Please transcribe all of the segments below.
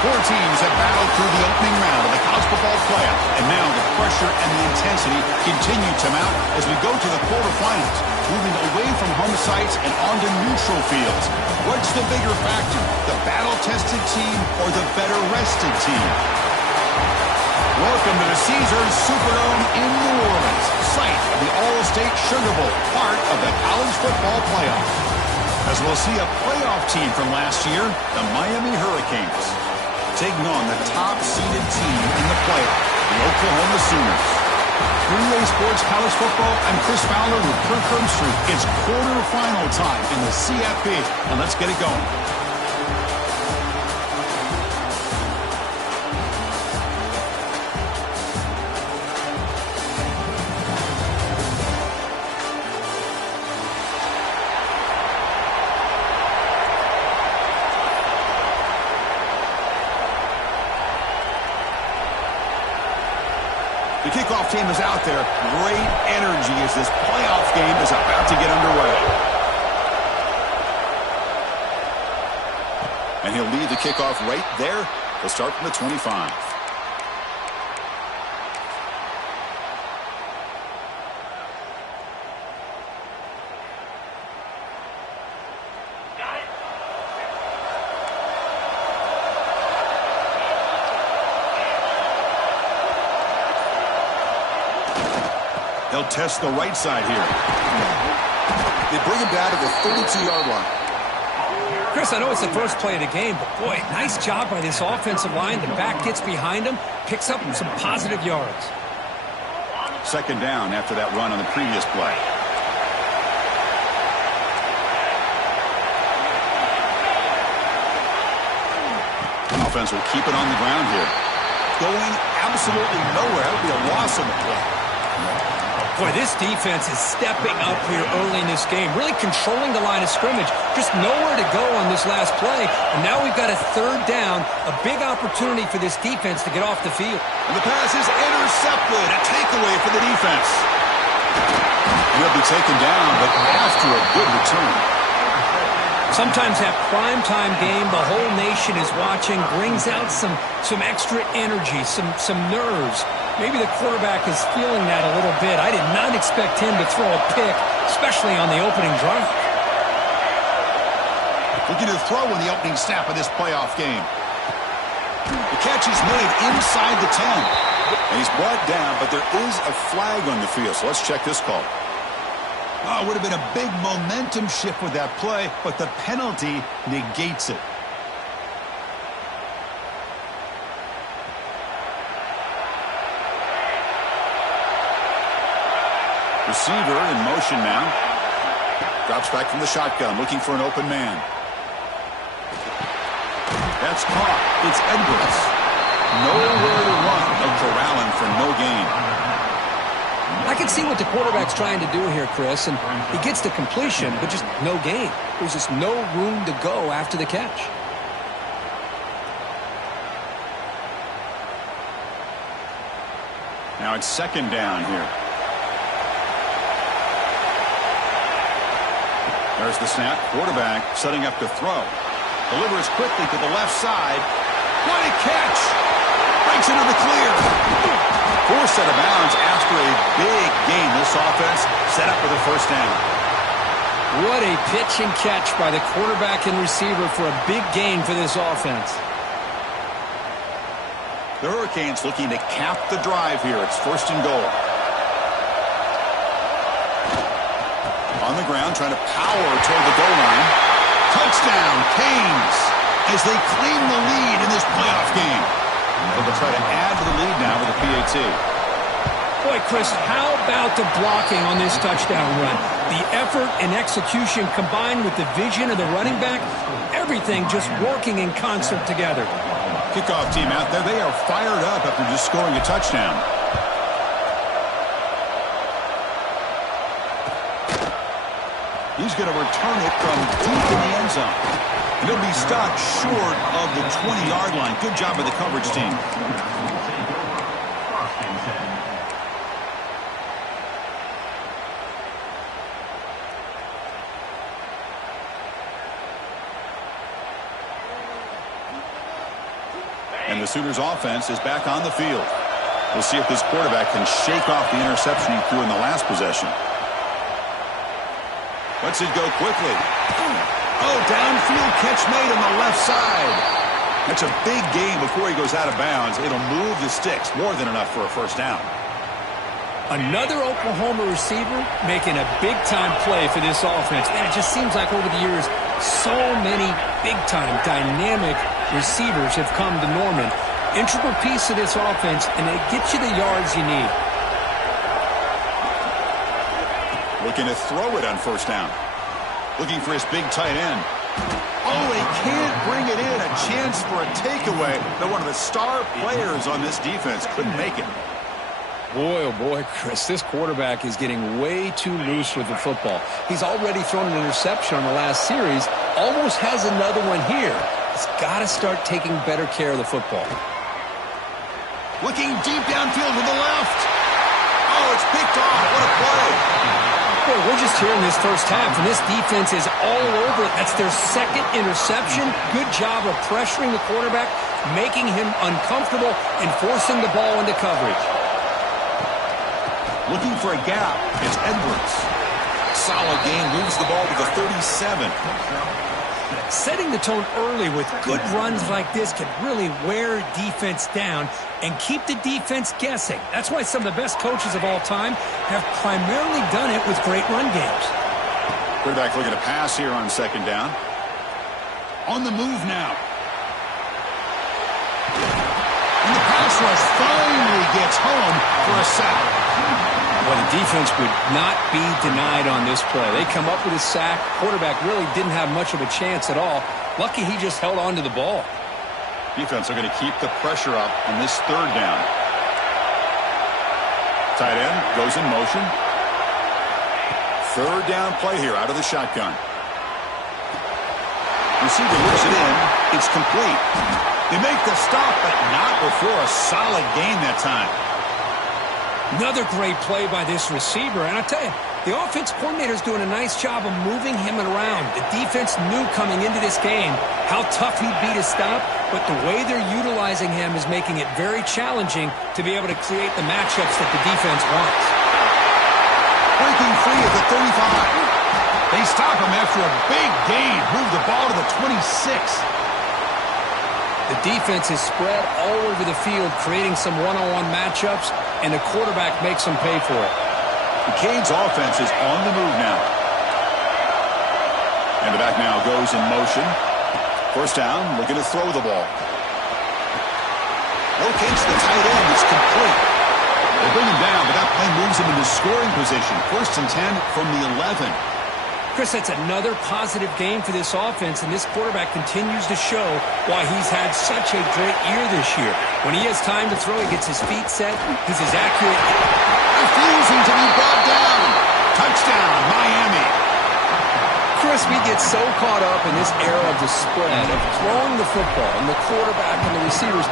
Four teams have battled through the opening round of the college football playoff, and now the pressure and the intensity continue to mount as we go to the quarterfinals, moving away from home sites and onto neutral fields. What's the bigger factor, the battle-tested team or the better-rested team? Welcome to the Caesars Superdome in New Orleans, site of the All-State Sugar Bowl, part of the college football playoff. As we'll see a playoff team from last year, the Miami Hurricanes, taking on the top-seeded team in the playoff, the Oklahoma Sooners. 3A Sports College Football, I'm Chris Fowler with Kirk Herbstreit. It's quarterfinal time in the CFB, and let's get it going. The kickoff team is out there. Great energy as this playoff game is about to get underway. And he'll lead the kickoff right there. He'll start from the 25. They'll test the right side here. They bring him down to the 32-yard line. Chris, I know it's the first play of the game, but boy, nice job by this offensive line. The back gets behind him, picks up some positive yards. Second down after that run on the previous play. Offense will keep it on the ground here. Going absolutely nowhere. That would be a loss on the play. Boy, this defense is stepping up here early in this game, really controlling the line of scrimmage. Just nowhere to go on this last play. And now we've got a third down, a big opportunity for this defense to get off the field. And the pass is intercepted. A takeaway for the defense. He'll be taken down, but after a good return. Sometimes that primetime game, the whole nation is watching, brings out some extra energy, some nerves. Maybe the quarterback is feeling that a little bit. I did not expect him to throw a pick, especially on the opening drive. Looking to throw in the opening snap of this playoff game. The catch is made inside the 10. And he's brought down, but there is a flag on the field, so let's check this call. Oh, it would have been a big momentum shift with that play, but the penalty negates it. Receiver in motion now. Drops back from the shotgun, looking for an open man. That's caught. It's Edwards. Nowhere to run. They'll corral him for no gain. I can see what the quarterback's trying to do here, Chris, and he gets the completion, but just no gain. There's just no room to go after the catch. Now it's second down here. There's the snap. Quarterback setting up to throw. Delivers quickly to the left side. What a catch! Breaks into the clear. Forced out of bounds after a big gain. This offense set up for the first down. What a pitch and catch by the quarterback and receiver for a big gain for this offense. The Hurricanes looking to cap the drive here. It's first and goal. On the ground, trying to power toward the goal line. Touchdown, Canes, as they claim the lead in this playoff game. They'll try to add to the lead now with a PAT. Boy, Chris, how about the blocking on this touchdown run? The effort and execution combined with the vision of the running back, everything just working in concert together. Kickoff team out there, they are fired up after just scoring a touchdown. He's going to return it from deep in the end zone. And he'll be stopped short of the 20-yard line. Good job by the coverage team. And the Sooners offense is back on the field. We'll see if this quarterback can shake off the interception he threw in the last possession. Lets it go quickly. Oh, downfield catch made on the left side. That's a big gain before he goes out of bounds. It'll move the sticks. More than enough for a first down. Another Oklahoma receiver making a big-time play for this offense. Man, it just seems like over the years, so many big-time, dynamic receivers have come to Norman. Integral piece of this offense, and they get you the yards you need. Looking to throw it on first down. Looking for his big tight end. Oh, he can't bring it in. A chance for a takeaway. But one of the star players on this defense couldn't make it. Boy, oh boy, Chris, this quarterback is getting way too loose with the football. He's already thrown an interception on the last series, almost has another one here. He's got to start taking better care of the football. Looking deep downfield to the left. Oh, it's picked off. What a play. Boy, we're just here in this first half, and this defense is all over it. That's their second interception. Good job of pressuring the quarterback, making him uncomfortable, and forcing the ball into coverage. Looking for a gap. It's Edwards. Solid gain. Moves the ball to the 37. Setting the tone early with good runs like this can really wear defense down and keep the defense guessing. That's why some of the best coaches of all time have primarily done it with great run games. Quarterback looking to pass here on second down. On the move now. And the pass rush finally gets home for a sack. Well, the defense would not be denied on this play. They come up with a sack. Quarterback really didn't have much of a chance at all. Lucky he just held on to the ball. Defense are going to keep the pressure up on this third down. Tight end goes in motion. Third down play here out of the shotgun. Receiver looks it in. It's complete. They make the stop, but not before a solid gain that time. Another great play by this receiver. And I tell you, the offense coordinator is doing a nice job of moving him around. The defense knew coming into this game how tough he'd be to stop, but the way they're utilizing him is making it very challenging to be able to create the matchups that the defense wants. Breaking free at the 35. They stop him after a big gain. Move the ball to the 26. The defense is spread all over the field, creating some one-on-one matchups, and the quarterback makes them pay for it. The Canes offense is on the move now. And the back now goes in motion. First down, looking to throw the ball. Locates the tight end. It's complete. They bring him down, but that play moves him into scoring position. First and 10 from the 11. Chris, that's another positive game for this offense, and this quarterback continues to show why he's had such a great year this year. When he has time to throw, he gets his feet set. He's as accurate. Refusing to be brought down. Touchdown, Miami. Chris, we get so caught up in this era of the spread, of throwing the football, and the quarterback and the receivers.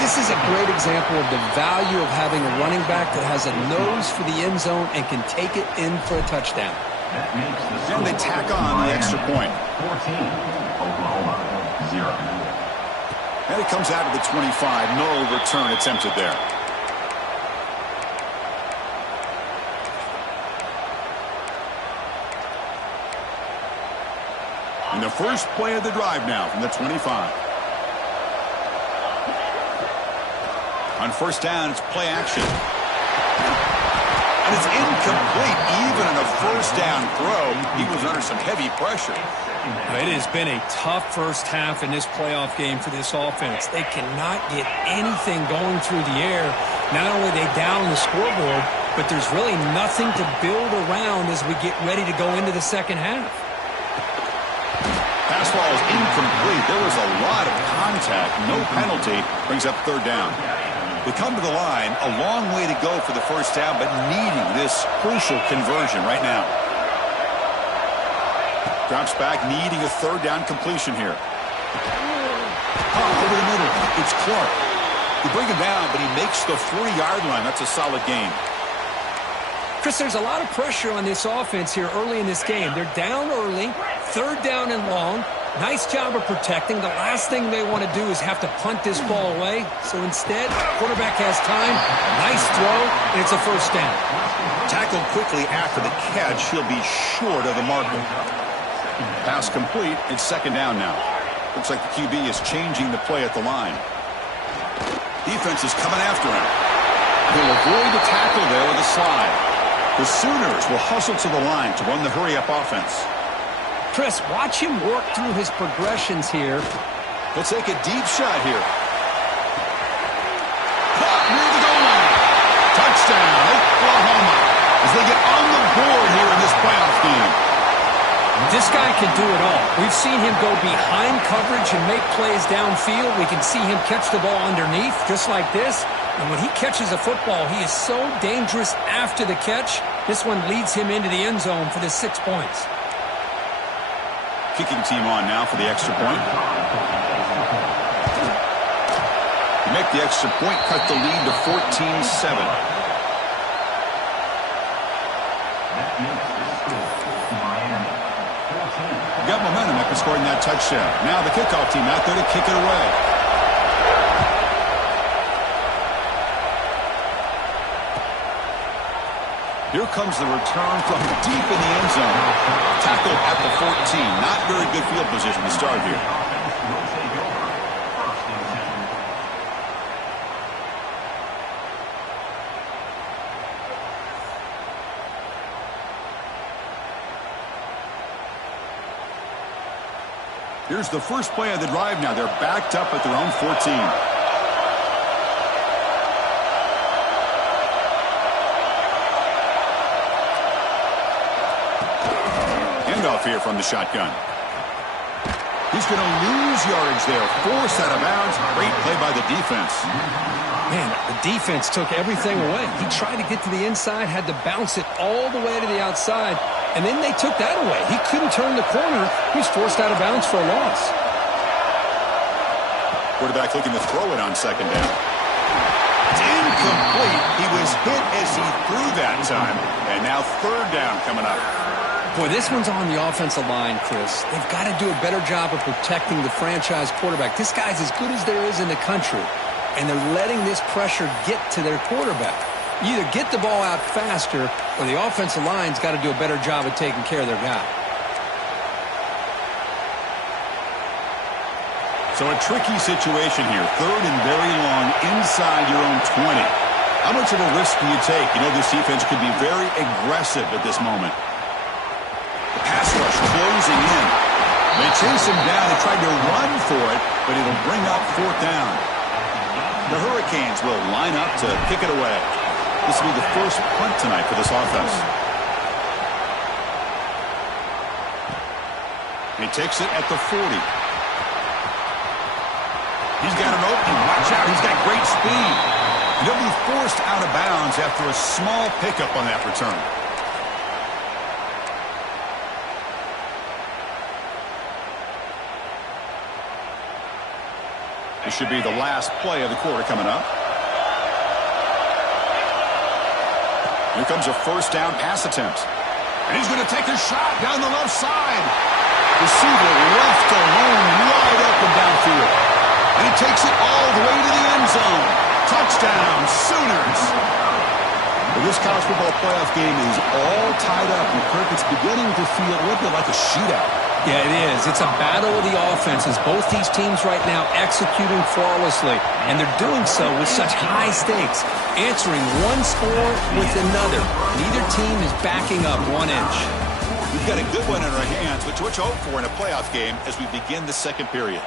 This is a great example of the value of having a running back that has a nose for the end zone and can take it in for a touchdown. And they tack on the extra point. 14, Oklahoma, 0. And it comes out of the 25. No return attempted there. And the first play of the drive now from the 25. On first down, it's play action. And it's incomplete. Even on a first down throw, he was under some heavy pressure. It has been a tough first half in this playoff game for this offense. They cannot get anything going through the air. Not only are they down the scoreboard, but there's really nothing to build around as we get ready to go into the second half. Pass ball is incomplete. There was a lot of contact. No penalty. Brings up third down. We come to the line, a long way to go for the first down, but needing this crucial conversion right now. Drops back, needing a third down completion here. Over the middle, it's Clark. You bring him down, but he makes the 40-yard line. That's a solid gain. Chris, there's a lot of pressure on this offense here early in this game. They're down early, third down and long. Nice job of protecting. The last thing they want to do is have to punt this ball away. So instead, quarterback has time. Nice throw, and it's a first down. Tackled quickly after the catch. He'll be short of the marker. Pass complete. It's second down now. Looks like the QB is changing the play at the line. Defense is coming after him. He'll avoid the tackle there with a slide. The Sooners will hustle to the line to run the hurry-up offense. Chris, watch him work through his progressions here. He'll take a deep shot here. Caught near the goal line. Touchdown, Oklahoma, as they get on the board here in this playoff game. This guy can do it all. We've seen him go behind coverage and make plays downfield. We can see him catch the ball underneath, just like this. And when he catches a football, he is so dangerous after the catch. This one leads him into the end zone for the 6 points. Kicking team on now for the extra point. Make the extra point, cut the lead to 14-7. Got momentum after scoring that touchdown. Now the kickoff team out there to kick it away. Here comes the return from deep in the end zone. Tackled at the 14. Not very good field position to start here. Here's the first play of the drive now. They're backed up at their own 14. Handoff here from the shotgun. He's going to lose yardage there. Forced out of bounds. Great play by the defense. Man, the defense took everything away. He tried to get to the inside, had to bounce it all the way to the outside, and then they took that away. He couldn't turn the corner. He was forced out of bounds for a loss. Quarterback looking to throw it on second down. It's incomplete. He was hit as he threw that time, and now third down coming up. Boy, this one's on the offensive line, Chris. They've got to do a better job of protecting the franchise quarterback. This guy's as good as there is in the country, and they're letting this pressure get to their quarterback. You either get the ball out faster, or the offensive line's got to do a better job of taking care of their guy. So a tricky situation here. Third and very long inside your own 20. How much of a risk do you take? You know, this defense could be very aggressive at this moment. The pass rush closing in. They chase him down. They tried to run for it, but it'll bring up fourth down. The Hurricanes will line up to kick it away. This will be the first punt tonight for this offense. He takes it at the 40. He's got an opening. Watch out. He's got great speed. He'll be forced out of bounds after a small pickup on that return. This should be the last play of the quarter coming up. Here comes a first down pass attempt. And he's going to take a shot down the left side. Receiver left alone, wide open downfield. And he takes it all the way to the end zone. Touchdown, Sooners. Well, this college football playoff game is all tied up. And Kirk, it's beginning to feel a little bit like a shootout. Yeah, it is. It's a battle of the offenses. Both these teams right now executing flawlessly, and they're doing so with such high stakes, answering one score with another. Neither team is backing up 1 inch. We've got a good one in our hands, but what you hope for in a playoff game as we begin the second period.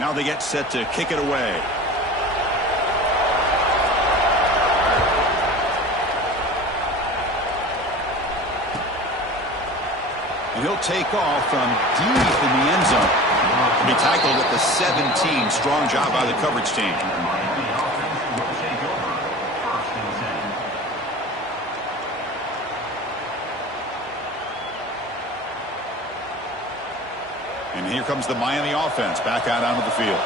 Now they get set to kick it away. And he'll take off from deep in the end zone. He tackled at the 17. Strong job by the coverage team. And here comes the Miami offense back out onto the field.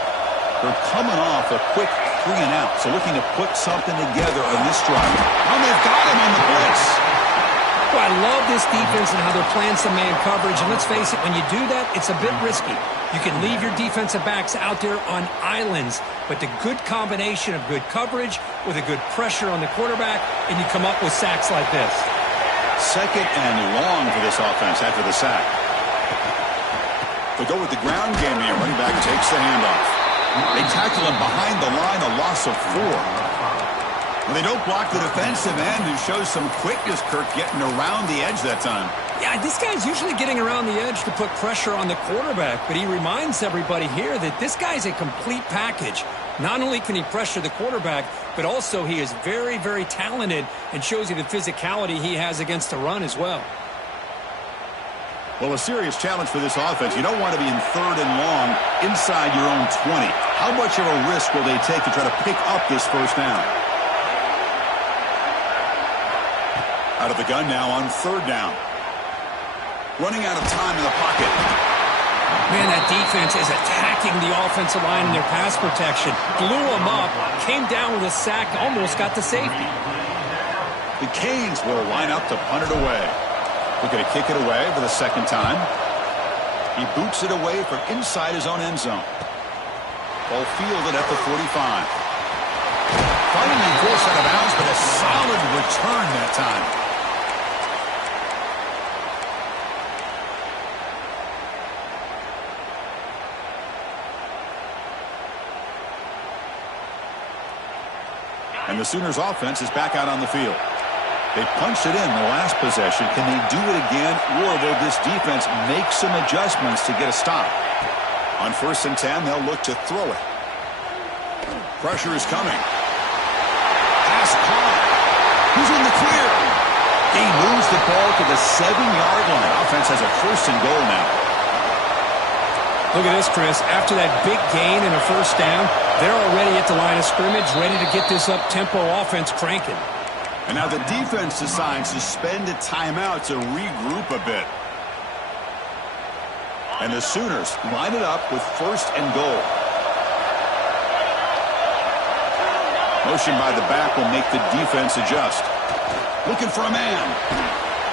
They're coming off a quick 3 and out, so looking to put something together on this drive. And they've got him on the blitz. Well, I love this defense and how they're playing some man coverage. And let's face it, when you do that, it's a bit risky. You can leave your defensive backs out there on islands, but the good combination of good coverage with a good pressure on the quarterback, and you come up with sacks like this. Second and long for this offense after the sack. They go with the ground game here. Running back takes the handoff. They tackle him behind the line, a loss of 4. Well, they don't block the defensive end, who shows some quickness, Kirk, getting around the edge that time. Yeah, this guy's usually getting around the edge to put pressure on the quarterback, but he reminds everybody here that this guy's a complete package. Not only can he pressure the quarterback, but also he is very, very talented and shows you the physicality he has against the run as well. Well, a serious challenge for this offense. You don't want to be in third and long inside your own 20. How much of a risk will they take to try to pick up this first down? Out of the gun now on third down. Running out of time in the pocket. Man, that defense is attacking the offensive line in their pass protection. Blew them up, came down with a sack, almost got the safety. The Canes will line up to punt it away. Looking to kick it away for the second time. He boots it away from inside his own end zone. Ball fielded at the 45. Finally forced out of bounds, but a solid return that time. And the Sooners offense is back out on the field. They punched it in the last possession. Can they do it again, or will this defense make some adjustments to get a stop? On 1st and 10, they'll look to throw it. Pressure is coming. Pass caught. Who's in the clear? He moves the ball to the 7-yard line. Offense has a 1st and goal now. Look at this, Chris. After that big gain and a first down, they're already at the line of scrimmage, ready to get this up-tempo offense cranking. And now the defense decides to spend a timeout to regroup a bit. And the Sooners line it up with 1st and goal. Motion by the back will make the defense adjust. Looking for a man.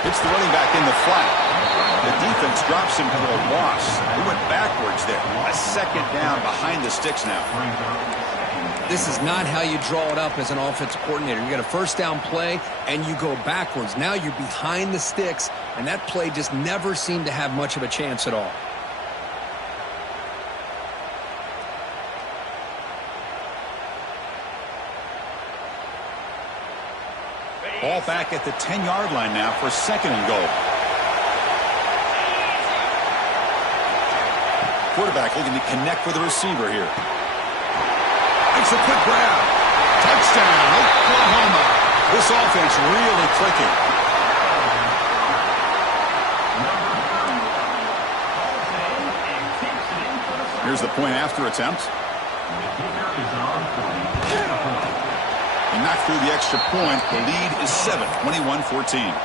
Hits the running back in the flat. The defense drops him for a loss. He went backwards there. A second down behind the sticks now. This is not how you draw it up as an offensive coordinator. You got a first down play, and you go backwards. Now you're behind the sticks, and that play just never seemed to have much of a chance at all. Ball back at the 10-yard line now for 2nd and goal. Quarterback looking to connect with the receiver here. It's a quick grab. Touchdown, Oklahoma. This offense really clicking. Here's the point after attempt. He knocked through the extra point. The lead is 7, 21-14.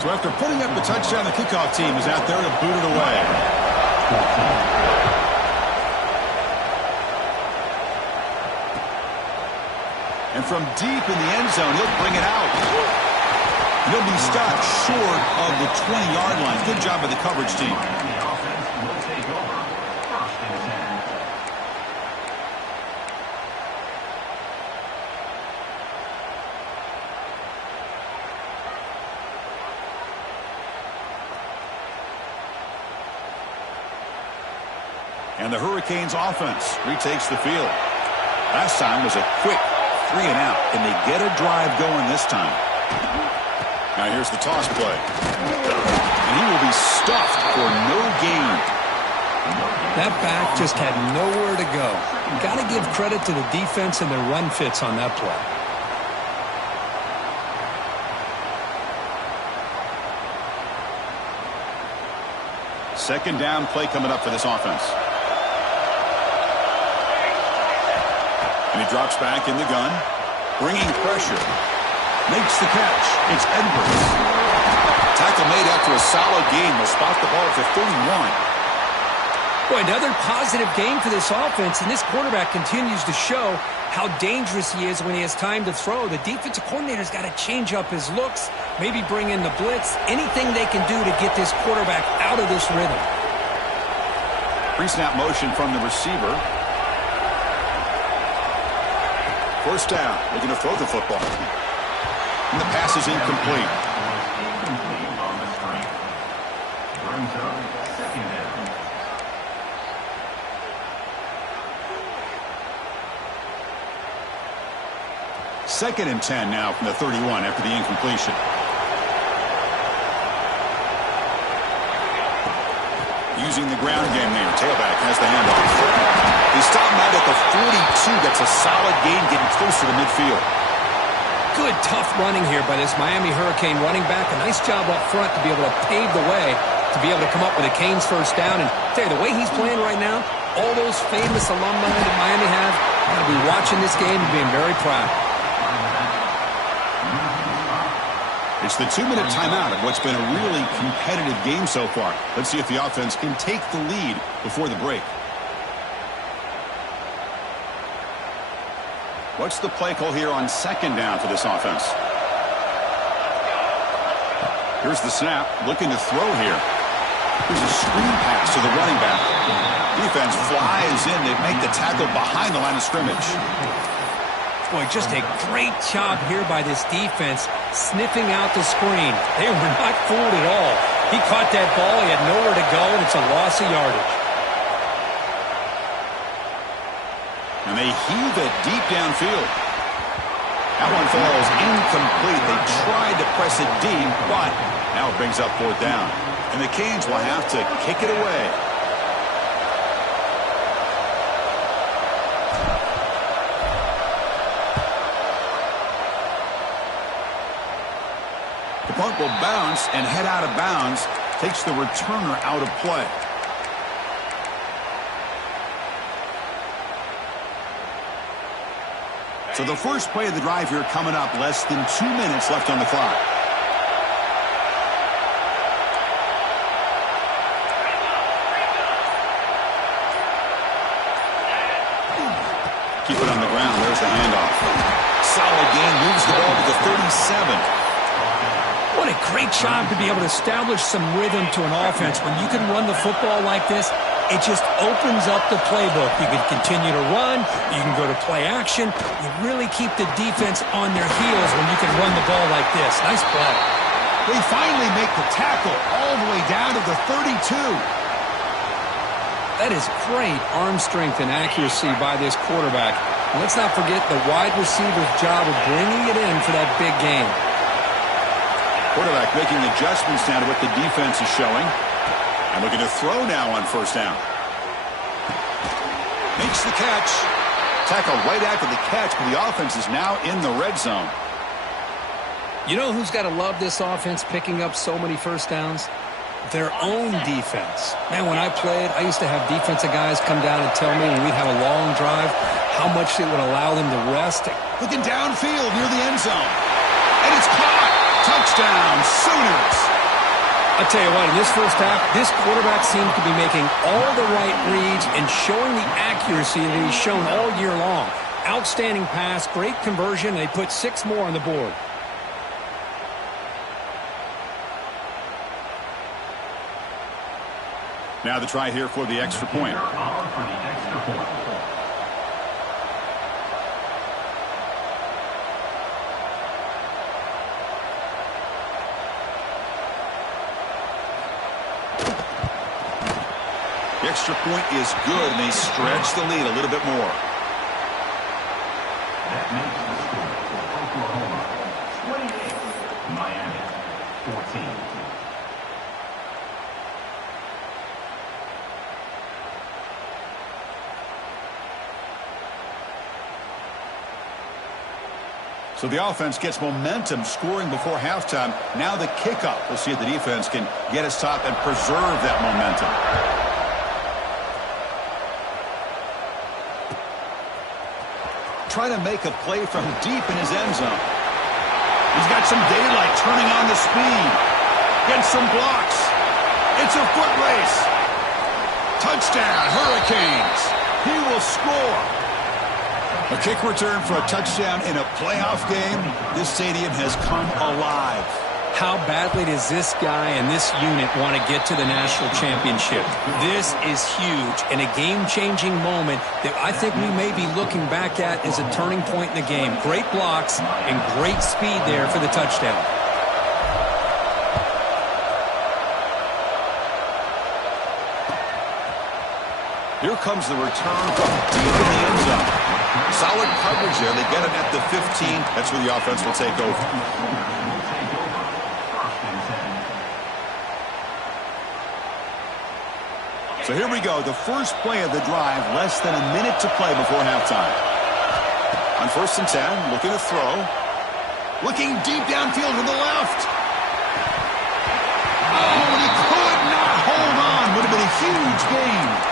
So after putting up the touchdown, the kickoff team is out there to boot it away. And from deep in the end zone, he'll bring it out. And he'll be stopped short of the 20-yard line. Good job by the coverage team. And the Hurricanes offense retakes the field. Last time was a quick 3 and out. Can they get a drive going this time? Now here's the toss play. And he will be stuffed for no gain. That back just had nowhere to go. You got to give credit to the defense and their run fits on that play. Second down play coming up for this offense. And he drops back in the gun, bringing pressure. Makes the catch. It's Edwards. Tackle made after a solid gain. Will spot the ball at the 31. Boy, another positive game for this offense, and this quarterback continues to show how dangerous he is when he has time to throw. The defensive coordinator's got to change up his looks, maybe bring in the blitz, anything they can do to get this quarterback out of this rhythm. Pre-snap motion from the receiver. First down, looking to throw the football. And the pass is incomplete. Incomplete on the screen. Brings up second down. Second and 10 now from the 31 after the incompletion. Using the ground game there. Tailback has the handoff. He stopped out at the 42. That's a solid gain getting closer to midfield. Good, tough running here by this Miami Hurricane running back. A nice job up front to be able to pave the way, to be able to come up with a Canes first down. And tell you, the way he's playing right now, all those famous alumni that Miami have, going to be watching this game and being very proud. It's the 2-minute timeout of what's been a really competitive game so far. Let's see if the offense can take the lead before the break. What's the play call here on second down for this offense? Here's the snap, looking to throw here. Here's a screen pass to the running back. Defense flies in. They make the tackle behind the line of scrimmage. Boy, just a great job here by this defense, sniffing out the screen. They were not fooled at all. He caught that ball. He had nowhere to go, and it's a loss of yardage. And they heave it deep downfield. That one falls incomplete. They tried to press it deep, but now it brings up fourth down. And the Canes will have to kick it away. The punt will bounce and head out of bounds. Takes the returner out of play. So the first play of the drive here coming up. Less than 2 minutes left on the clock. Keep it on the ground. There's the handoff. Solid gain. Moves the ball to the 37. What a great job to be able to establish some rhythm to an offense. When you can run the football like this, it just opens up the playbook. You can continue to run. You can go to play action. You really keep the defense on their heels when you can run the ball like this. Nice play. They finally make the tackle all the way down to the 32. That is great arm strength and accuracy by this quarterback. And let's not forget the wide receiver's job of bringing it in for that big game. Quarterback making adjustments now to what the defense is showing. And looking to throw now on first down. Makes the catch. Tackle right after the catch, but the offense is now in the red zone. You know who's got to love this offense picking up so many first downs? Their own defense. Man, when I played, I used to have defensive guys come down and tell me when we'd have a long drive how much it would allow them to rest. Looking downfield near the end zone. And it's caught. Touchdown, Sooners. I'll tell you what, in this first half, this quarterback seems to be making all the right reads and showing the accuracy that he's shown all year long. Outstanding pass, great conversion. They put 6 more on the board. Now the try here for the extra point. The extra point is good, and they stretch the lead a little bit more. That makes the score for Oklahoma 28, Miami 14. So the offense gets momentum, scoring before halftime. Now the kickoff. We'll see if the defense can get a stop and preserve that momentum. Trying to make a play from deep in his end zone. He's got some daylight turning on the speed. Gets some blocks. It's a foot race. Touchdown, Hurricanes. He will score. A kick return for a touchdown in a playoff game. This stadium has come alive. How badly does this guy and this unit want to get to the national championship? This is huge and a game-changing moment that I think we may be looking back at as a turning point in the game. Great blocks and great speed there for the touchdown. Here comes the return from deep in the end zone. Solid coverage there. They get it at the 15. That's where the offense will take over. So here we go. The first play of the drive. Less than a minute to play before halftime. On 1st and 10, looking to throw. Looking deep downfield to the left. Oh, he could not hold on. Would have been a huge gain.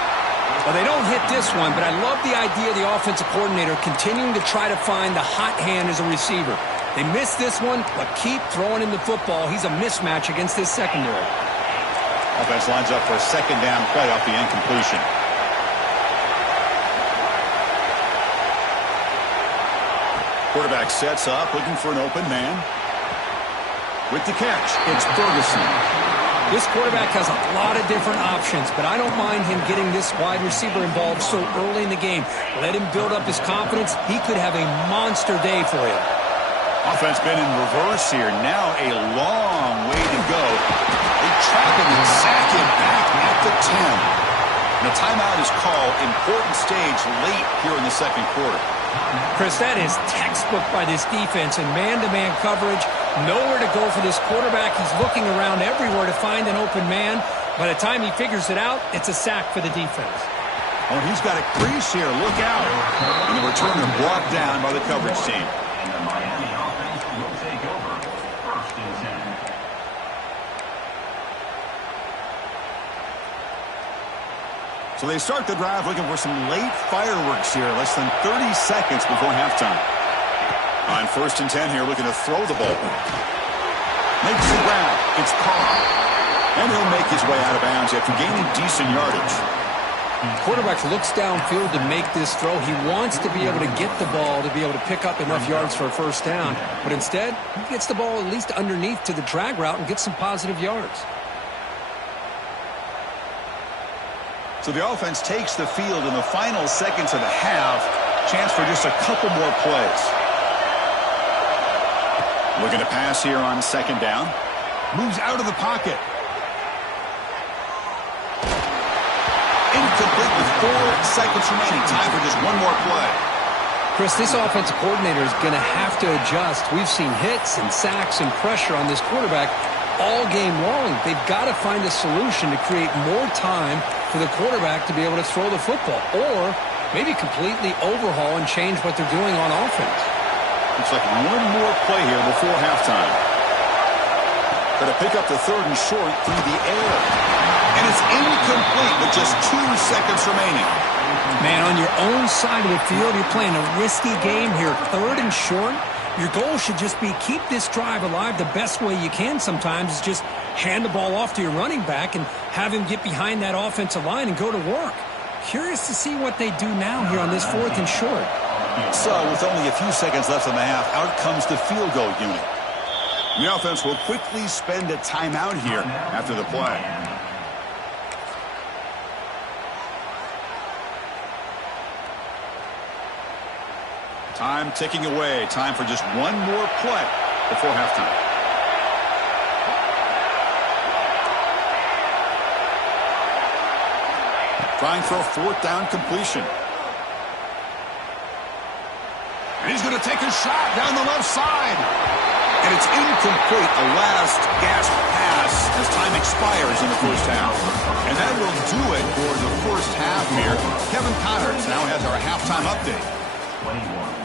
Well, they don't hit this one, but I love the idea of the offensive coordinator continuing to try to find the hot hand as a receiver. They missed this one, but keep throwing him the football. He's a mismatch against this secondary. Offense lines up for a second down play off the incompletion. Quarterback sets up, looking for an open man. With the catch, it's Ferguson. This quarterback has a lot of different options, but I don't mind him getting this wide receiver involved so early in the game. Let him build up his confidence. He could have a monster day for him. Offense been in reverse here. Now a long way to go. They trap him and sack him back at the 10. And a timeout is called. Important stage late here in the second quarter. Chris, that is textbook by this defense and man-to-man coverage. Nowhere to go for this quarterback. He's looking around everywhere to find an open man. By the time he figures it out, it's a sack for the defense. Oh, he's got a crease here. Look out. And the returner brought down by the coverage team. And the Miami offense will take over 1st and 10. So they start the drive looking for some late fireworks here. Less than 30 seconds before halftime. On 1st and 10 here, looking to throw the ball. Makes the ground. It's Carr. And he'll make his way out of bounds after gaining decent yardage. Quarterback looks downfield to make this throw. He wants to be able to get the ball to be able to pick up enough yards for a first down. But instead, he gets the ball at least underneath to the drag route and gets some positive yards. So the offense takes the field in the final seconds of the half. Chance for just a couple more plays. Looking to pass here on 2nd down. Moves out of the pocket. Incomplete with 4 seconds remaining. Time for just one more play. Chris, this offensive coordinator is going to have to adjust. We've seen hits and sacks and pressure on this quarterback all game long. They've got to find a solution to create more time for the quarterback to be able to throw the football, or maybe completely overhaul and change what they're doing on offense. Looks like one more play here before halftime. Got to pick up the 3rd and short through the air. And it's incomplete with just 2 seconds remaining. Man, on your own side of the field, you're playing a risky game here. 3rd and short. Your goal should just be keep this drive alive the best way you can sometimes is just hand the ball off to your running back and have him get behind that offensive line and go to work. Curious to see what they do now here on this 4th and short. So with only a few seconds left in the half, out comes the field goal unit. The offense will quickly spend a timeout here after the play. Time ticking away. Time for just one more play before halftime. Trying for a 4th down completion. And he's going to take a shot down the left side. And it's incomplete. A last gasp pass as time expires in the first half. And that will do it for the first half here. Kevin Connors now has our halftime update. 21.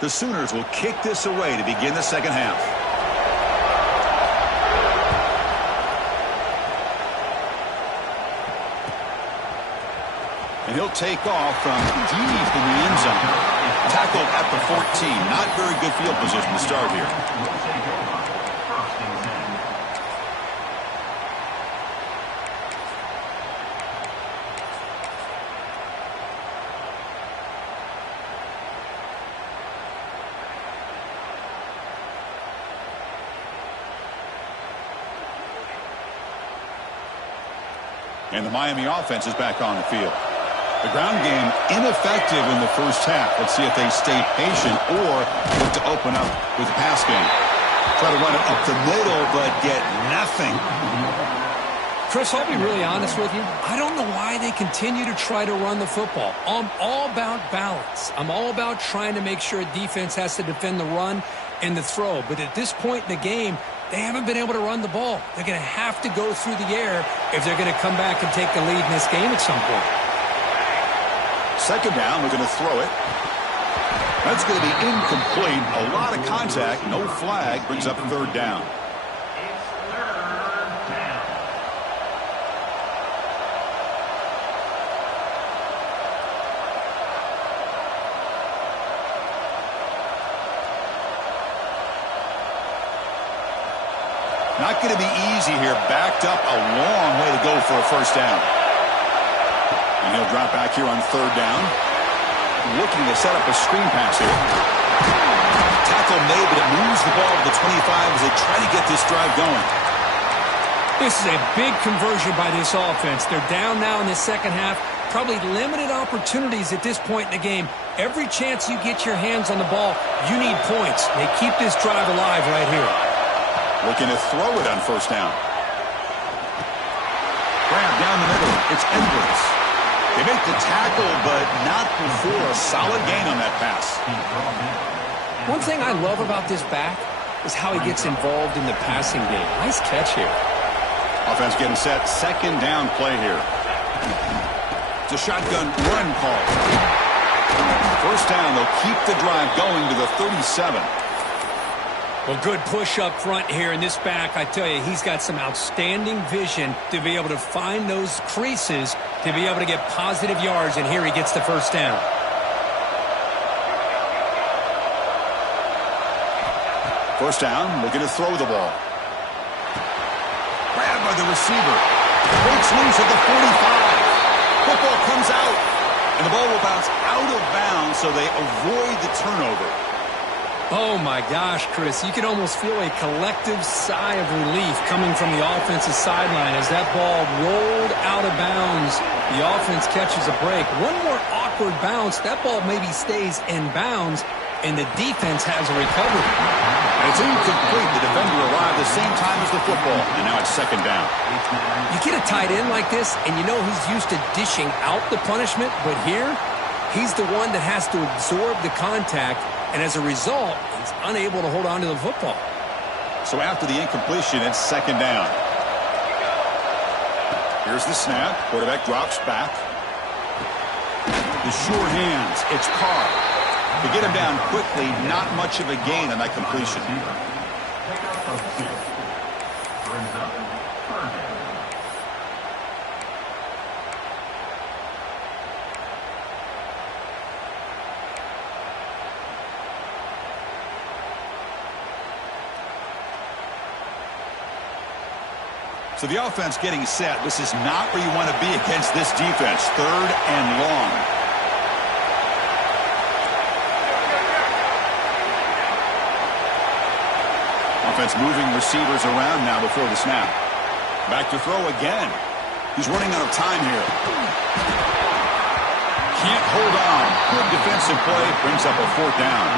The Sooners will kick this away to begin the second half. And he'll take off from deep in the end zone. Tackled at the 14. Not very good field position to start here. And the Miami offense is back on the field. The ground game ineffective in the first half. Let's see if they stay patient or look to open up with the pass game. Try to run it up the middle, but get nothing. Chris, I'll be really honest with you. I don't know why they continue to try to run the football. I'm all about balance. I'm all about trying to make sure a defense has to defend the run and the throw. But at this point in the game, they haven't been able to run the ball. They're going to have to go through the air if they're going to come back and take the lead in this game at some point. Second down, they're going to throw it. That's going to be incomplete. A lot of contact, no flag, brings up third down. Not going to be easy here. Backed up a long way to go for a first down. And he'll drop back here on third down. Looking to set up a screen pass here. Tackle made, but it moves the ball to the 25 as they try to get this drive going. This is a big conversion by this offense. They're down now in the second half. Probably limited opportunities at this point in the game. Every chance you get your hands on the ball, you need points. They keep this drive alive right here. Looking to throw it on first down. Grab down the middle. It's Edwards. They make the tackle, but not before a solid gain on that pass. One thing I love about this back is how he gets involved in the passing game. Nice catch here. Offense getting set. Second down play here. It's a shotgun run call. First down, they'll keep the drive going to the 37. Well, good push up front here in this back. I tell you, he's got some outstanding vision to be able to find those creases to be able to get positive yards, and here he gets the first down. First down, looking to throw the ball. Grabbed by the receiver. Breaks loose at the 45. Football comes out, and the ball will bounce out of bounds, so they avoid the turnover. Oh, my gosh, Chris. You can almost feel a collective sigh of relief coming from the offensive sideline as that ball rolled out of bounds. The offense catches a break. One more awkward bounce. That ball maybe stays in bounds, and the defense has a recovery. And it's incomplete. The defender arrived the same time as the football, and now it's second down. You get a tight end like this, and you know he's used to dishing out the punishment, but here, he's the one that has to absorb the contact, and as a result, he's unable to hold on to the football. So after the incompletion, it's second down. Here's the snap. Quarterback drops back. The sure hands. It's Carr. To get him down quickly, not much of a gain on that completion. So the offense getting set. This is not where you want to be against this defense. Third and long. Offense moving receivers around now before the snap. Back to throw again. He's running out of time here. Can't hold on. Good defensive play. Brings up a fourth down.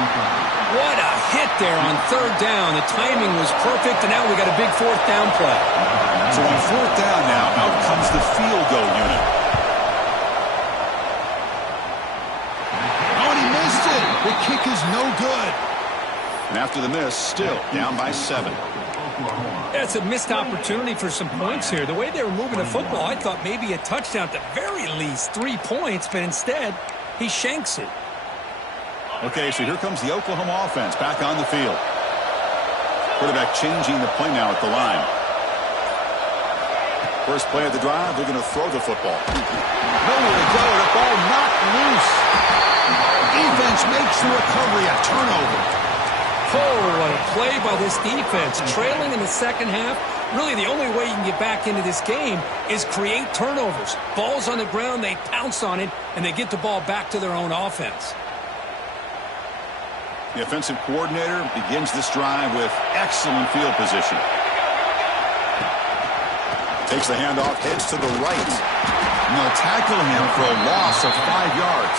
What a hit there on third down. The timing was perfect, and now we got a big fourth down play. So on fourth down now, out comes the field goal unit. Oh, and he missed it. The kick is no good. And after the miss, still down by 7. That's a missed opportunity for some points here. The way they were moving the football, I thought maybe a touchdown, at the very least 3 points, but instead, he shanks it. Okay, so here comes the Oklahoma offense back on the field. Quarterback changing the play now at the line. First play of the drive, they're going to throw the football. Nowhere to go. The ball knocked loose. Defense makes the recovery a turnover. Oh, what a play by this defense. Trailing in the second half, really the only way you can get back into this game is create turnovers. Ball's on the ground, they pounce on it, and they get the ball back to their own offense. The offensive coordinator begins this drive with excellent field position. Takes the handoff, heads to the right. And they'll tackle him for a loss of 5 yards.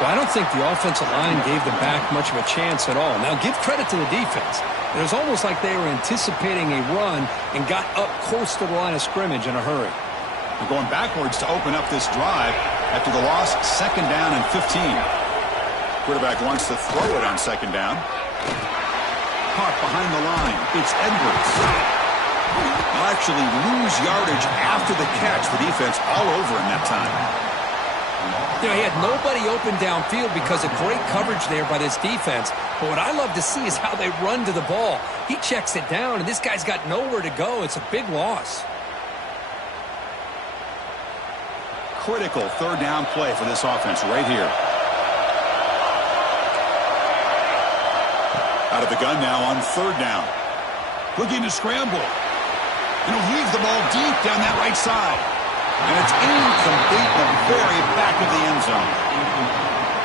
Well, I don't think the offensive line gave the back much of a chance at all. Now, give credit to the defense. It was almost like they were anticipating a run and got up close to the line of scrimmage in a hurry. They're going backwards to open up this drive after the loss, 2nd down and 15. Quarterback wants to throw it on 2nd down. Caught behind the line. It's Edwards. They'll actually lose yardage after the catch. The defense all over him that time. You know, he had nobody open downfield because of great coverage there by this defense. But what I love to see is how they run to the ball. He checks it down, and this guy's got nowhere to go. It's a big loss. Critical 3rd down play for this offense right here. Out of the gun now on 3rd down. Looking to scramble. And he'll leave the ball deep down that right side. And it's incomplete in the very back of the end zone.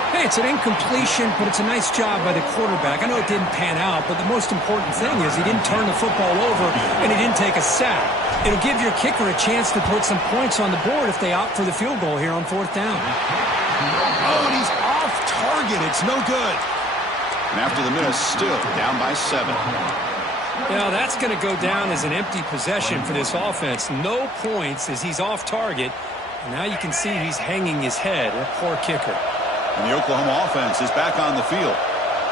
Hey, it's an incompletion, but it's a nice job by the quarterback. I know it didn't pan out, but the most important thing is he didn't turn the football over and he didn't take a sack. It'll give your kicker a chance to put some points on the board if they opt for the field goal here on 4th down. Oh, and he's off target. It's no good. And after the miss, still down by 7. Now, that's going to go down as an empty possession for this offense. No points as he's off target. And now you can see he's hanging his head. A poor kicker. And the Oklahoma offense is back on the field.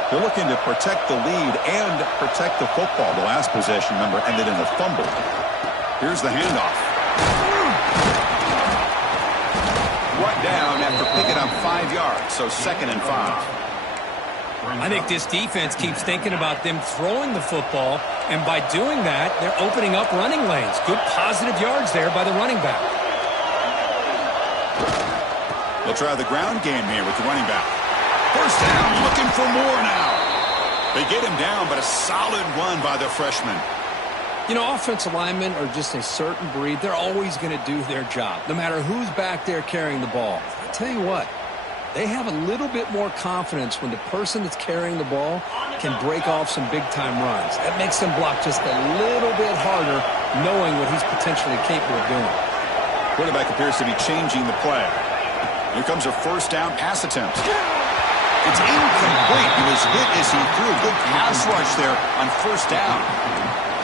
They're looking to protect the lead and protect the football. The last possession, remember, ended in a fumble. Here's the handoff. Brought down after picking up 5 yards, so 2nd and 5. I think this defense keeps thinking about them throwing the football, and by doing that, they're opening up running lanes. Good positive yards there by the running back. They'll try the ground game here with the running back. 1st down, looking for more now. They get him down, but a solid run by the freshman. You know, offensive linemen are just a certain breed. They're always going to do their job, no matter who's back there carrying the ball. I tell you what, they have a little bit more confidence when the person that's carrying the ball can break off some big-time runs. That makes them block just a little bit harder, knowing what he's potentially capable of doing. Quarterback appears to be changing the play. Here comes a 1st down pass attempt. It's incomplete. He was hit as he threw. Good pass rush there on 1st down.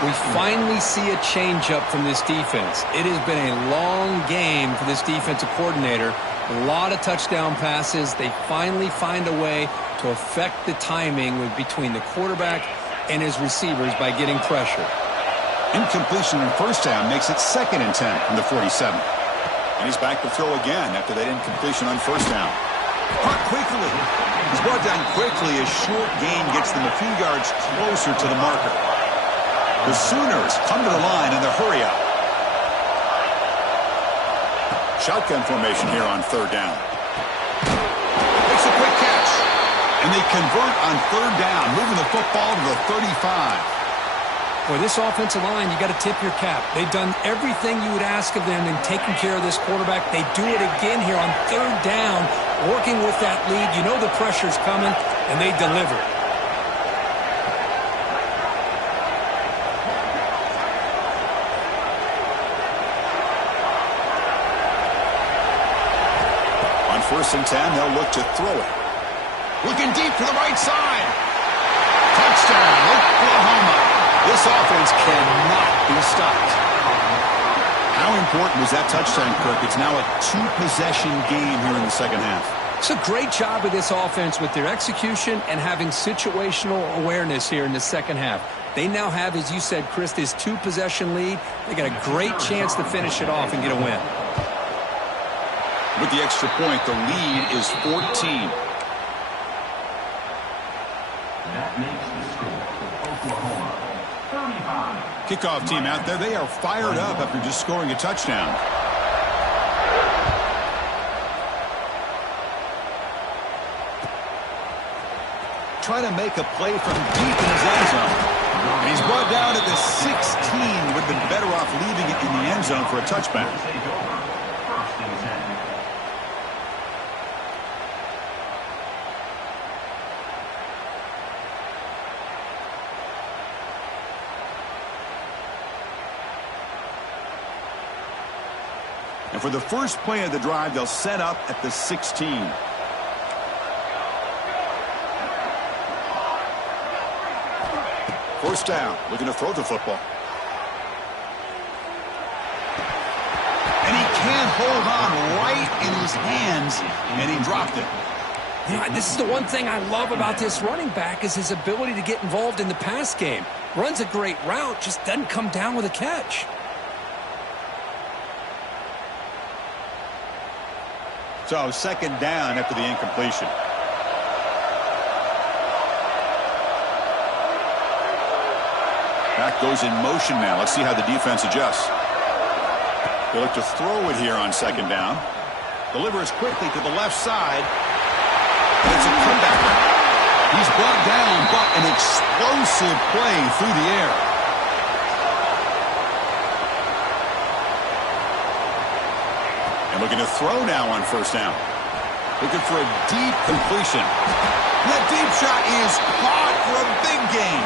We finally see a change-up from this defense. It has been a long game for this defensive coordinator. A lot of touchdown passes. They finally find a way to affect the timing between the quarterback and his receivers by getting pressure. Incompletion on 1st down makes it 2nd and 10 from the 47. And he's back to throw again after that incompletion on 1st down. Caught quickly. He's brought down quickly as short gain gets them a few yards closer to the marker. The Sooners come to the line in the hurry up. Shotgun formation here on 3rd down. Makes a quick catch. And they convert on 3rd down, moving the football to the 35. Boy, this offensive line, you got to tip your cap. They've done everything you would ask of them in taking care of this quarterback. They do it again here on 3rd down, working with that lead. You know the pressure's coming, and they deliver. On 1st and 10, they'll look to throw it. Looking deep to the right side. Touchdown, Oklahoma. This offense cannot be stopped. How important was that touchdown, Kirk? It's now a 2-possession game here in the second half. It's a great job of this offense with their execution and having situational awareness here in the second half. They now have, as you said, Chris, this 2-possession lead. They got a great chance to finish it off and get a win. With the extra point, the lead is 14. That makes the score Oklahoma 35. Kickoff team out there, they are fired up after just scoring a touchdown. Trying to make a play from deep in his end zone. And he's brought down at the 16. Would have been better off leaving it in the end zone for a touchback. First and 10. And for the first play of the drive, they'll set up at the 16. First down, looking to throw the football. And he can't hold on right in his hands, and he dropped it. Yeah, this is the one thing I love about this running back is his ability to get involved in the pass game. Runs a great route, just doesn't come down with a catch. So second down after the incompletion. Back goes in motion now. Let's see how the defense adjusts. They look to throw it here on second down. Delivers quickly to the left side. And it's a comeback route. He's brought down, but an explosive play through the air. And looking to throw now on first down. Looking for a deep completion. That deep shot is caught for a big gain.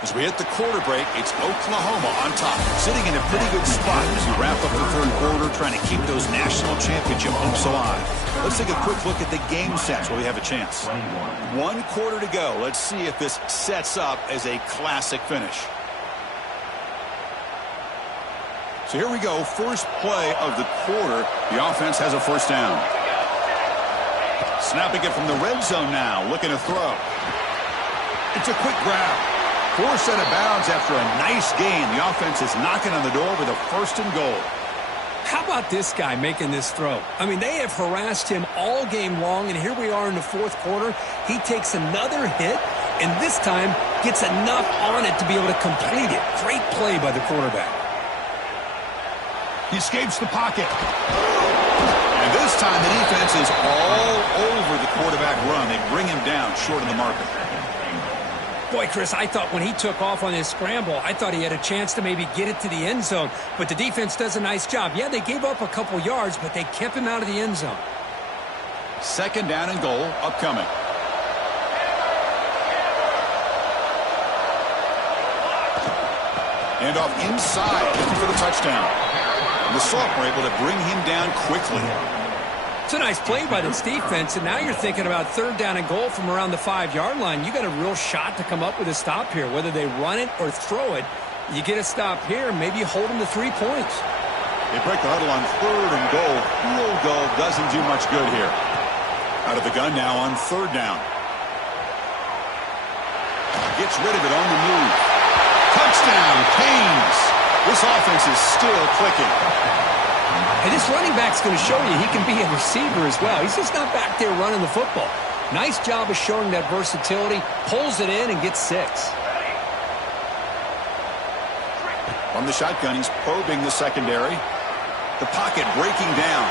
As we hit the quarter break, it's Oklahoma on top, sitting in a pretty good spot as we wrap up the third quarter, trying to keep those national championship hopes alive. Let's take a quick look at the game sets while we have a chance. 1 quarter to go. Let's see if this sets up as a classic finish. So here we go, first play of the quarter. The offense has a first down. Snapping it from the red zone now, looking to throw. It's a quick grab. Forced out of bounds after a nice gain. The offense is knocking on the door with a first and goal. How about this guy making this throw? I mean, they have harassed him all game long, and here we are in the fourth quarter. He takes another hit, and this time gets enough on it to be able to complete it. Great play by the quarterback. He escapes the pocket. And this time the defense is all over the quarterback run. They bring him down short of the marker. Boy, Chris, I thought when he took off on his scramble, I thought he had a chance to maybe get it to the end zone. But the defense does a nice job. Yeah, they gave up a couple yards, but they kept him out of the end zone. Second down and goal upcoming. And off inside, looking for the touchdown. And the sophomore able to bring him down quickly. It's a nice play by this defense, and now you're thinking about third down and goal from around the 5-yard line. You got a real shot to come up with a stop here. Whether they run it or throw it, you get a stop here, maybe you hold them to 3 points. They break the huddle on third and goal. Field goal doesn't do much good here. Out of the gun now on third down. Gets rid of it on the move. Touchdown, Canes. This offense is still clicking. And this running back's going to show you he can be a receiver as well. He's just not back there running the football. Nice job of showing that versatility. Pulls it in and gets 6. From the shotgun, he's probing the secondary. The pocket breaking down.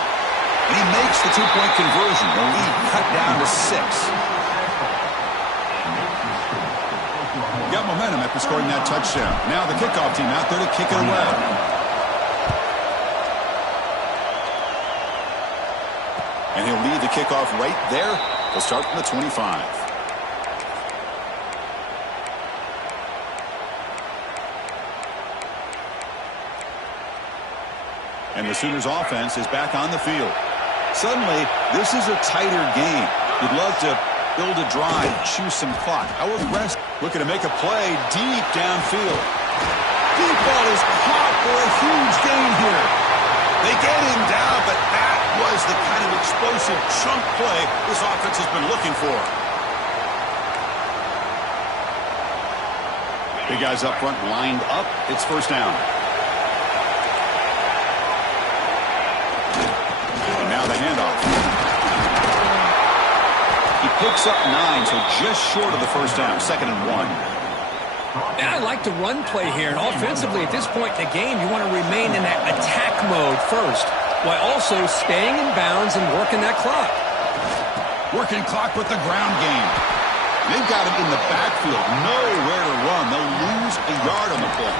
And he makes the 2-point conversion. The lead cut down to 6. Got momentum after scoring that touchdown. Now the kickoff team out there to kick it away. And he'll lead the kickoff right there. They'll start from the 25. And the Sooners offense is back on the field. Suddenly, this is a tighter game. You'd love to build a drive, choose some clock. How aggressive. Looking to make a play deep downfield. Deep ball is caught for a huge gain here. They get him down, but that was the kind of explosive chunk play this offense has been looking for. Big guys up front lined up. It's first down. And now the handoff. Picks up 9, so just short of the first down, 2nd and 1. And I like the run play here. And offensively, at this point in the game, you want to remain in that attack mode first, while also staying in bounds and working that clock. Working clock with the ground game. They've got him in the backfield, nowhere to run. They'll lose a yard on the play.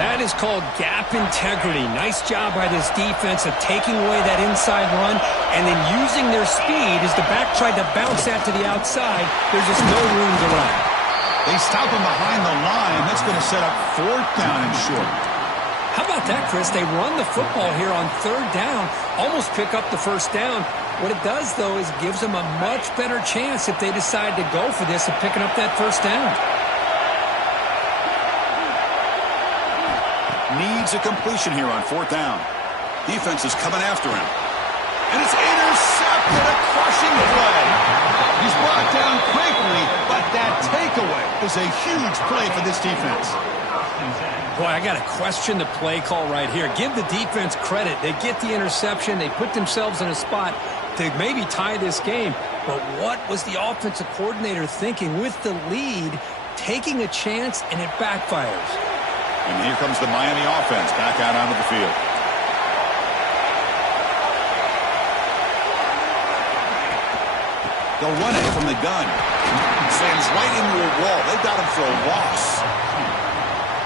That is called gap integrity. Nice job by this defense of taking away that inside run and then using their speed as the back tried to bounce that to the outside. There's just no room to run. They stop him behind the line. That's going to set up 4th down and short. How about that, Chris? They run the football here on 3rd down, almost pick up the 1st down. What it does, though, is gives them a much better chance if they decide to go for this of picking up that 1st down. Needs a completion here on 4th down. Defense is coming after him. And it's intercepted, a crushing play. He's brought down quickly, but that takeaway is a huge play for this defense. Boy, I got to question the play call right here. Give the defense credit. They get the interception. They put themselves in a spot to maybe tie this game. But what was the offensive coordinator thinking with the lead, taking a chance, and it backfires? And here comes the Miami offense back out onto the field. They'll run it from the gun. Slams right into a wall. They've got him for a loss.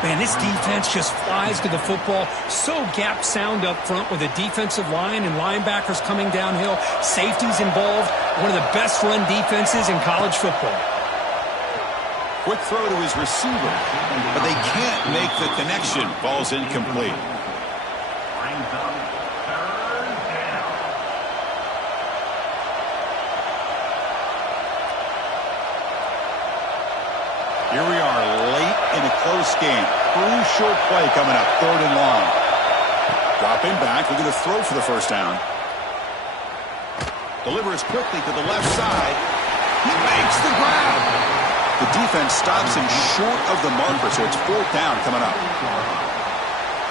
Man, this defense just flies to the football. So gap sound up front with a defensive line and linebackers coming downhill. Safeties involved. One of the best run defenses in college football. Quick throw to his receiver, but they can't make the connection. Ball's incomplete. Here we are late in a close game. Crucial play coming up, 3rd and long. Dropping back, we're going to throw for the 1st down. Delivers quickly to the left side. He makes the grab. The defense stops him short of the marker, so it's 4th down coming up.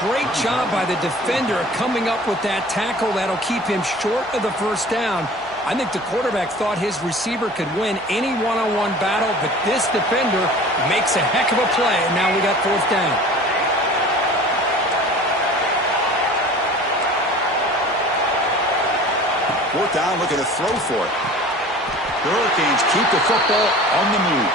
Great job by the defender coming up with that tackle that'll keep him short of the 1st down. I think the quarterback thought his receiver could win any one-on-one battle, but this defender makes a heck of a play, and now we got 4th down. Fourth down, looking to throw for it. The Hurricanes keep the football on the move.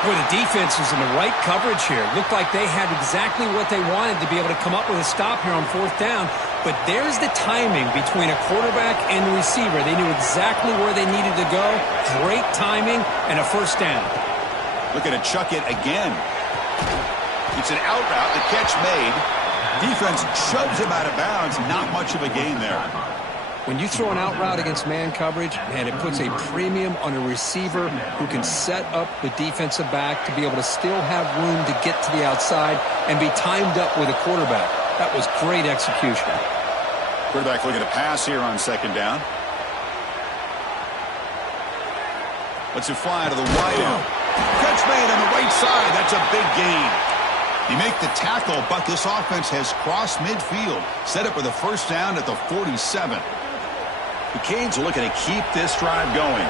Boy, the defense was in the right coverage here. Looked like they had exactly what they wanted to be able to come up with a stop here on 4th down. But there's the timing between a quarterback and the receiver. They knew exactly where they needed to go. Great timing and a 1st down. Looking to chuck it again. It's an out route. The catch made. Defense shoves him out of bounds. Not much of a gain there. When you throw an out route against man coverage, man, it puts a premium on a receiver who can set up the defensive back to be able to still have room to get to the outside and be timed up with a quarterback. That was great execution. Quarterback looking to pass here on 2nd down. Lets it fly to the wide out. Catch made on the right side. That's a big gain. You make the tackle, but this offense has crossed midfield. Set up with a 1st down at the 47. The Canes are looking to keep this drive going.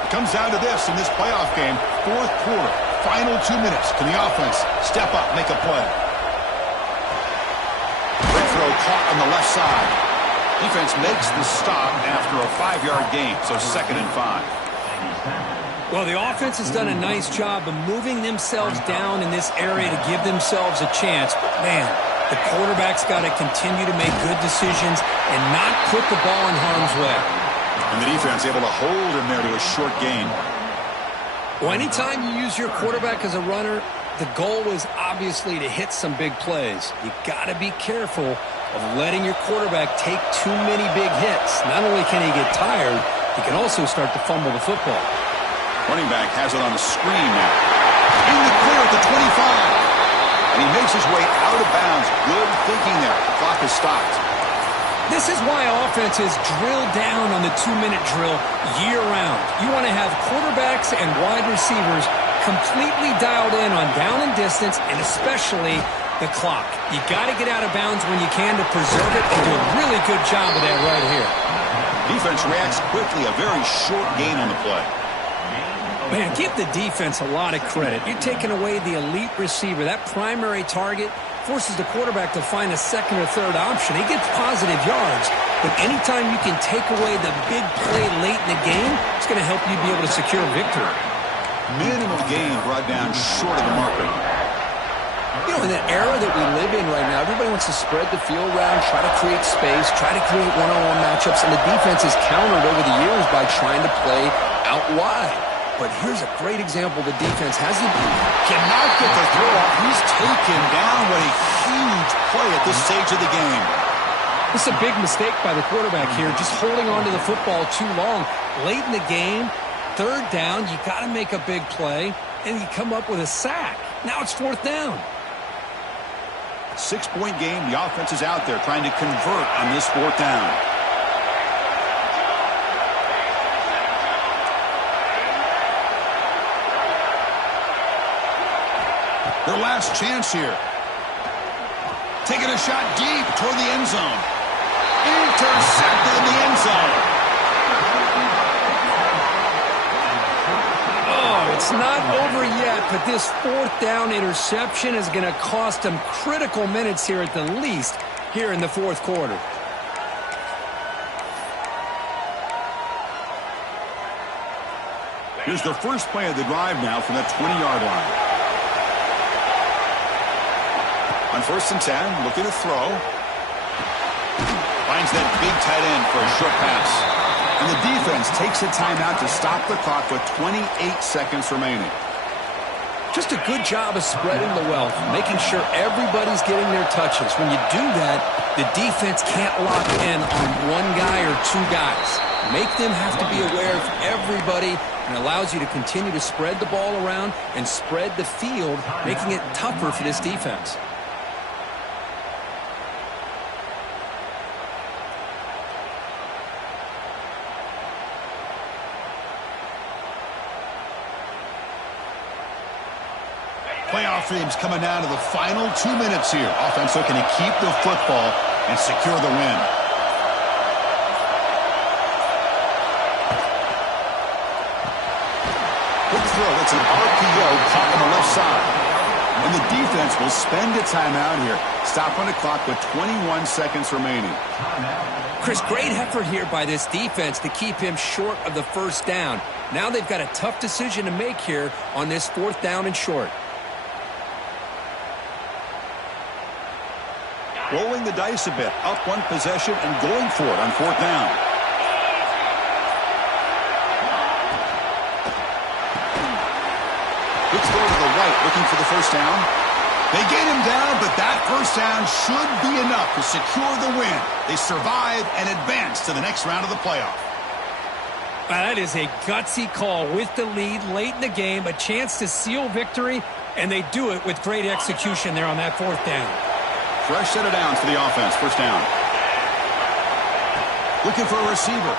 It comes down to this in this playoff game. 4th quarter, final 2 minutes. Can the offense step up, make a play? Quick throw caught on the left side. Defense makes the stop after a 5-yard gain, so 2nd and 5. Well, the offense has done a nice job of moving themselves down in this area to give themselves a chance. But, man, the quarterback's got to continue to make good decisions and not put the ball in harm's way. And the defense able to hold him there to a short gain. Well, anytime you use your quarterback as a runner, the goal is obviously to hit some big plays. You got to be careful of letting your quarterback take too many big hits. Not only can he get tired, he can also start to fumble the football. Running back has it on the screen now. In the clear at the 25. And he makes his way out of bounds. Good thinking there. The clock is stopped. This is why offenses drill down on the 2-minute drill year-round. You want to have quarterbacks and wide receivers completely dialed in on down and distance, and especially the clock. You got to get out of bounds when you can to preserve it, and do a really good job of that right here. Defense reacts quickly, a very short gain on the play. Man, give the defense a lot of credit. You're taking away the elite receiver, that primary target, forces the quarterback to find a second or third option. He gets positive yards, but anytime you can take away the big play late in the game, it's going to help you be able to secure a victory. Minimal gain brought down short of the marker. You know, in the era that we live in right now, everybody wants to spread the field around, try to create space, try to create one-on-one matchups, and the defense has countered over the years by trying to play out wide. But here's a great example. The defense has the cannot get the throw off. He's taken down. What a huge play at this stage of the game. This is a big mistake by the quarterback here, just holding on to the football too long. Late in the game, third down, you got to make a big play, and you come up with a sack. Now it's fourth down. 6-point game. The offense is out there trying to convert on this fourth down. Their last chance here. Taking a shot deep toward the end zone. Intercepted in the end zone. Oh, it's not over yet, but this fourth down interception is going to cost them critical minutes here at the least here in the fourth quarter. Here's the first play of the drive now from that 20-yard line. On 1st and 10, looking to throw. Finds that big tight end for a short pass. And the defense takes a timeout to stop the clock with 28 seconds remaining. Just a good job of spreading the wealth, making sure everybody's getting their touches. When you do that, the defense can't lock in on one guy or two guys. Make them have to be aware of everybody, and allows you to continue to spread the ball around and spread the field, making it tougher for this defense. Playoff teams coming down to the final 2 minutes here. Offense looking to keep the football and secure the win. Quick throw. It's an RPO caught on the left side. And the defense will spend a timeout here. Stop on the clock with 21 seconds remaining. Chris, great effort here by this defense to keep him short of the first down. Now they've got a tough decision to make here on this fourth down and short. Rolling the dice a bit, up one possession and going for it on fourth down. Quick throw to the right, looking for the first down. They get him down, but that first down should be enough to secure the win. They survive and advance to the next round of the playoff. That is a gutsy call with the lead late in the game, a chance to seal victory, and they do it with great execution there on that fourth down. Fresh set of downs for the offense. First down. Looking for a receiver.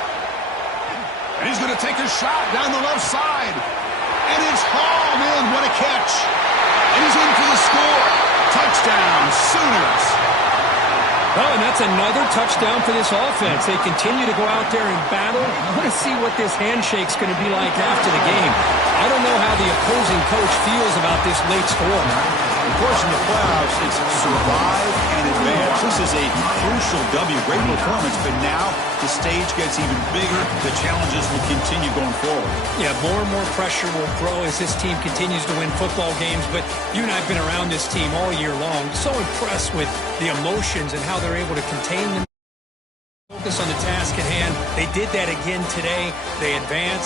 And he's going to take a shot down the left side. And it's hauled in. What a catch. And he's in for the score. Touchdown, Sooners. Oh, and that's another touchdown for this offense. They continue to go out there and battle. I want to see what this handshake's going to be like after the game. I don't know how the opposing coach feels about this late score. Of course, in the playoffs, it's survive and advance. This is a crucial W. Great performance, but now the stage gets even bigger. The challenges will continue going forward. Yeah, more and more pressure will grow as this team continues to win football games. But you and I have been around this team all year long. So impressed with the emotions and how they're able to contain them. Focus on the task at hand. They did that again today. They advance.